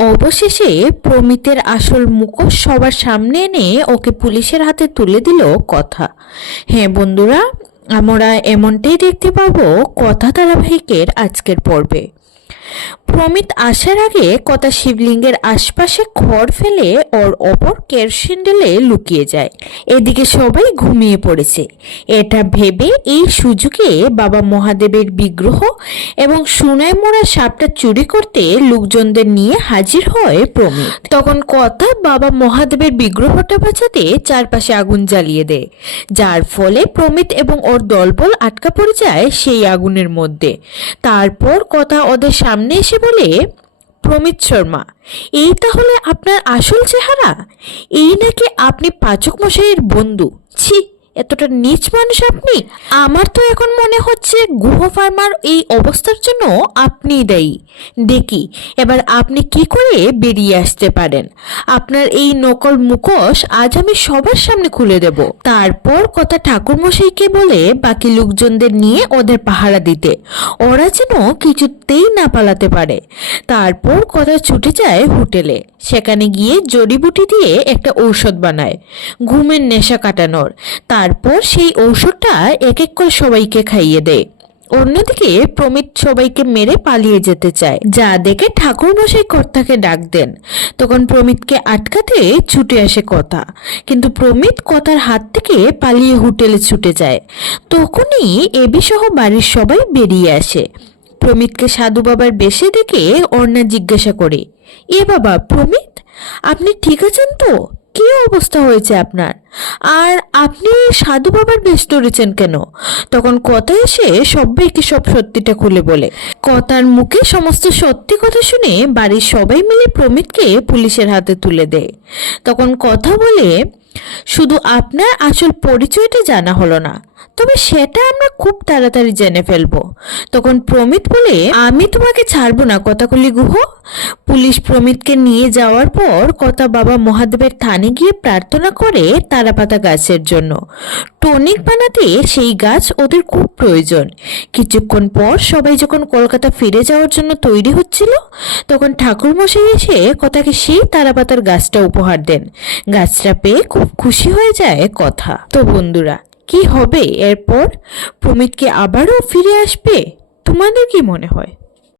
অবশেষে প্রমিতের আসল মুখোশ সবার সামনে এনে ওকে পুলিশের হাতে তুলে দিল কথা। হ্যাঁ বন্ধুরা, আমরা এমনটাই দেখতে পাবো কথা ধারাবাহিকের আজকের পর্বে। প্রমিত আসার আগে কথা শিবলিঙ্গের আশপাশে খড় ফেলে ওর অপর কেরোসিন ঢেলে লুকিয়ে যায়। এদিকে সবাই ঘুমিয়ে পড়েছে। এটা ভেবে এই সুযোগে বাবা মহাদেবের বিগ্রহ এবং সোনায় মোড়া সাপটা চুরি করতে লোকজনদের নিয়ে হাজির হয় প্রমিত। তখন কথা বাবা মহাদেবের বিগ্রহটা বাঁচাতে চারপাশে আগুন জ্বালিয়ে দেয়। যার ফলে প্রমিত এবং ওর দলবল আটকা পড়ে যায় সেই আগুনের মধ্যে। তারপর কথা ওদের সামনে এসে বলে প্রমিত শর্মা, এই তাহলে আপনার আসল চেহারা? এই নাকি আপনি পাচক মশাইয়ের বন্ধু? ছি এতটা নিচ মানুষ আপনি? আমার তো এখন মনে হচ্ছে গুহ ফার্মার এই অবস্থার জন্য আপনিই দায়ী। দেখি, এবার আপনি কি করে বেরিয়ে আসতে পারেন? আপনার এই নকল মুখোশ আজ আমি সবার সামনে খুলে দেব। তারপর কথা ঠাকুরমশাইকে বলে বাকি লোকজনদের নিয়ে ওদের পাহারা দিতে। ওরা যেন কিছুতেই না পালাতে পারে। তারপর কথা ছুটে যায় হোটেলে। সেখানে গিয়ে জড়িবুটি দিয়ে একটা ঔষধ বানায়, ঘুমের নেশা কাটানোর। তারপর সেই ঔষধটা এক এক করে সবাইকে খাইয়ে দেয়। অন্যদিকে প্রমিত সবাইকে মেরে পালিয়ে যেতে চায়। যা দেখে ঠাকুর মশাই কর্তাকে ডাক দেন। তখন প্রমিতকে আটকাতে ছুটে আসে কথা কিন্তু প্রমিত কথার হাত থেকে পালিয়ে হোটেলে ছুটে যায়। তখনই এবি সহ বাড়ির সবাই বেরিয়ে আসে। প্রমিতকে সাধু বাবার বেশে দেখে অর্ণা জিজ্ঞাসা করে এ বাবা প্রমিত আপনি ঠিক আছেন তো? কি অবস্থা হয়েছে আপনার? আর আপনি সাধু বাবার বেশ ধরেছেন কেন? তখন কথা এসে সবাইকে সব সত্যিটা খুলে বলে। কথার মুখে সমস্ত সত্যি কথা শুনে বাড়ির সবাই মিলে প্রমিতকে পুলিশের হাতে তুলে দেয়। তখন কথা বলে, শুধু আপনার আসল পরিচয়টা জানা হলো না। তবে সেটা আমরা খুব তাড়াতাড়ি জেনে ফেলব। তখন প্রমিত বলে, আমি তোমাকে ছাড়বো না কথাগুলি গুহ। পুলিশ প্রমিতকে নিয়ে যাওয়ার পর কথা বাবা মহাদেবের থানে গিয়ে প্রার্থনা করে তারাপাতা গাছের জন্য। টনিক বানাতে সেই গাছ ওদের খুব প্রয়োজন। কিছুক্ষণ পর সবাই যখন কলকাতা ফিরে যাওয়ার জন্য তৈরি হচ্ছিল, তখন ঠাকুরমশাই এসে কথাকে সেই তারাপাতার গাছটা উপহার দেন। গাছটা পেয়ে খুব খুশি হয়ে যায় কথা। তো বন্ধুরা কি হবে? এরপর প্রমিতকে আবারও ফিরে আসবে? তোমাদের কি মনে হয়?